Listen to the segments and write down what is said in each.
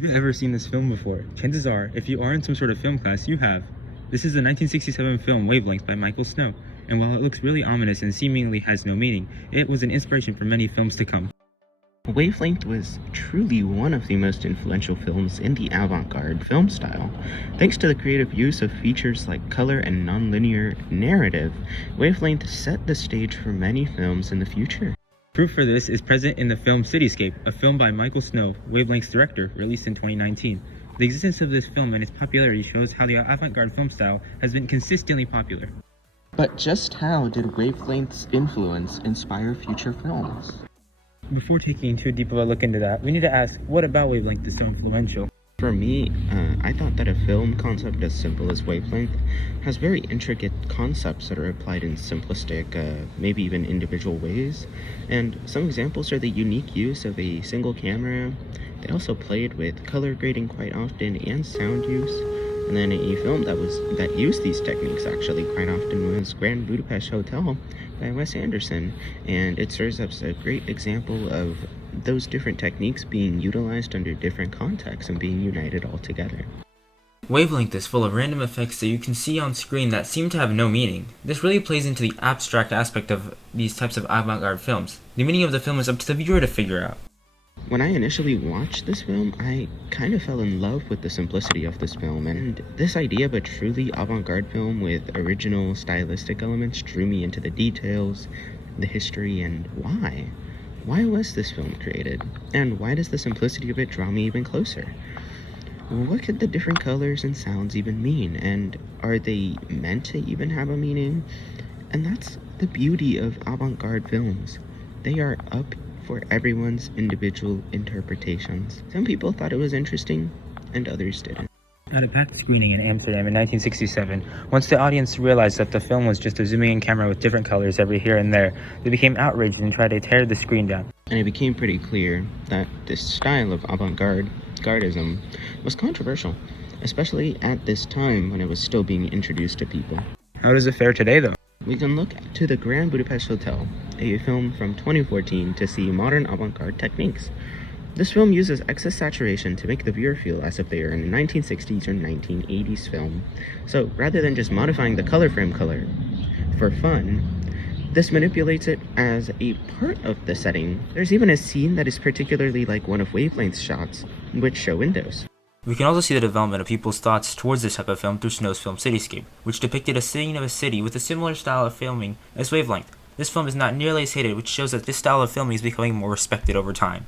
Have you ever seen this film before? Chances are, if you are in some sort of film class, you have. This is the 1967 film Wavelength by Michael Snow, and while it looks really ominous and seemingly has no meaning, it was an inspiration for many films to come. Wavelength was truly one of the most influential films in the avant-garde film style. Thanks to the creative use of features like color and non-linear narrative, Wavelength set the stage for many films in the future. Proof for this is present in the film Cityscape, a film by Michael Snow, Wavelength's director, released in 2019. The existence of this film and its popularity shows how the avant-garde film style has been consistently popular. But just how did Wavelength's influence inspire future films? Before taking too deep of a look into that, we need to ask, what about Wavelength is so influential? For me, I thought that a film concept as simple as Wavelength has very intricate concepts that are applied in simplistic, maybe even individual ways. And some examples are the unique use of a single camera. They also played with color grading quite often and sound use. And then a film that used these techniques actually quite often was Grand Budapest Hotel by Wes Anderson, and it serves as a great example of those different techniques being utilized under different contexts and being united all together. Wavelength is full of random effects that you can see on screen that seem to have no meaning. This really plays into the abstract aspect of these types of avant-garde films. The meaning of the film is up to the viewer to figure out. When I initially watched this film, I kind of fell in love with the simplicity of this film, and this idea of a truly avant-garde film with original stylistic elements drew me into the details, the history, and why. Why was this film created? And why does the simplicity of it draw me even closer? What could the different colors and sounds even mean? And are they meant to even have a meaning? And that's the beauty of avant-garde films. They are up for everyone's individual interpretations. Some people thought it was interesting, and others didn't. At a packed screening in Amsterdam in 1967, once the audience realized that the film was just a zooming in camera with different colors every here and there, they became outraged and tried to tear the screen down. And it became pretty clear that this style of avant-gardism was controversial, especially at this time when it was still being introduced to people. How does it fare today, though? We can look to the Grand Budapest Hotel, a film from 2014, to see modern avant-garde techniques. This film uses excess saturation to make the viewer feel as if they are in a 1960s or 1980s film. So rather than just modifying the color frame color for fun, this manipulates it as a part of the setting. There's even a scene that is particularly like one of Wavelength's shots, which show windows. We can also see the development of people's thoughts towards this type of film through Snow's film Cityscape, which depicted a scene of a city with a similar style of filming as Wavelength. This film is not nearly as hated, which shows that this style of filming is becoming more respected over time.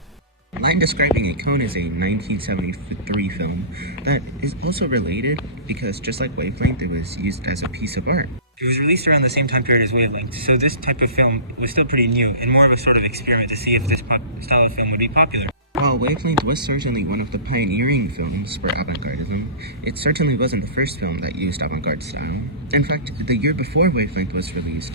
Line Describing a Cone is a 1973 film that is also related because just like Wavelength, it was used as a piece of art. It was released around the same time period as Wavelength, so this type of film was still pretty new and more of a sort of experiment to see if this style of film would be popular. While Wavelength was certainly one of the pioneering films for avant-gardism, it certainly wasn't the first film that used avant-garde style. In fact, the year before Wavelength was released,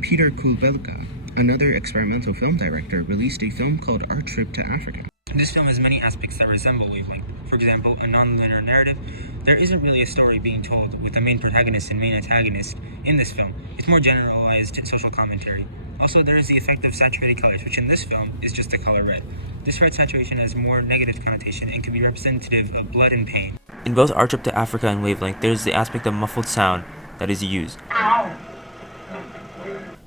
Peter Kulvelka, another experimental film director, released a film called Our Trip to Africa. This film has many aspects that resemble Wavelength. For example, a non-linear narrative. There isn't really a story being told with the main protagonist and main antagonist in this film. It's more generalized social commentary. Also, there is the effect of saturated colors, which in this film is just the color red. This red saturation has more negative connotation and can be representative of blood and pain. In both Our Trip to Africa and Wavelength, there is the aspect of muffled sound that is used.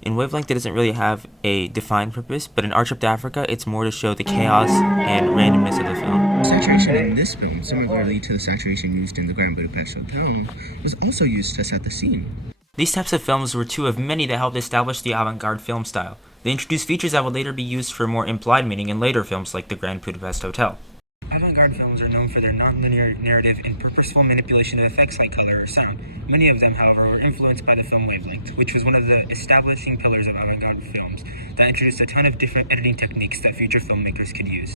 In Wavelength, it doesn't really have a defined purpose, but in Our Trip to Africa, it's more to show the chaos and randomness of the film. Saturation in this film, similarly to the saturation used in the Grand Budapest Hotel, was also used to set the scene. These types of films were two of many that helped establish the avant-garde film style. They introduced features that would later be used for more implied meaning in later films like the Grand Budapest Hotel. Avant-garde films are known for their non-linear narrative and purposeful manipulation of effects like color or sound. Many of them, however, were influenced by the film Wavelength, which was one of the establishing pillars of avant-garde films that introduced a ton of different editing techniques that future filmmakers could use.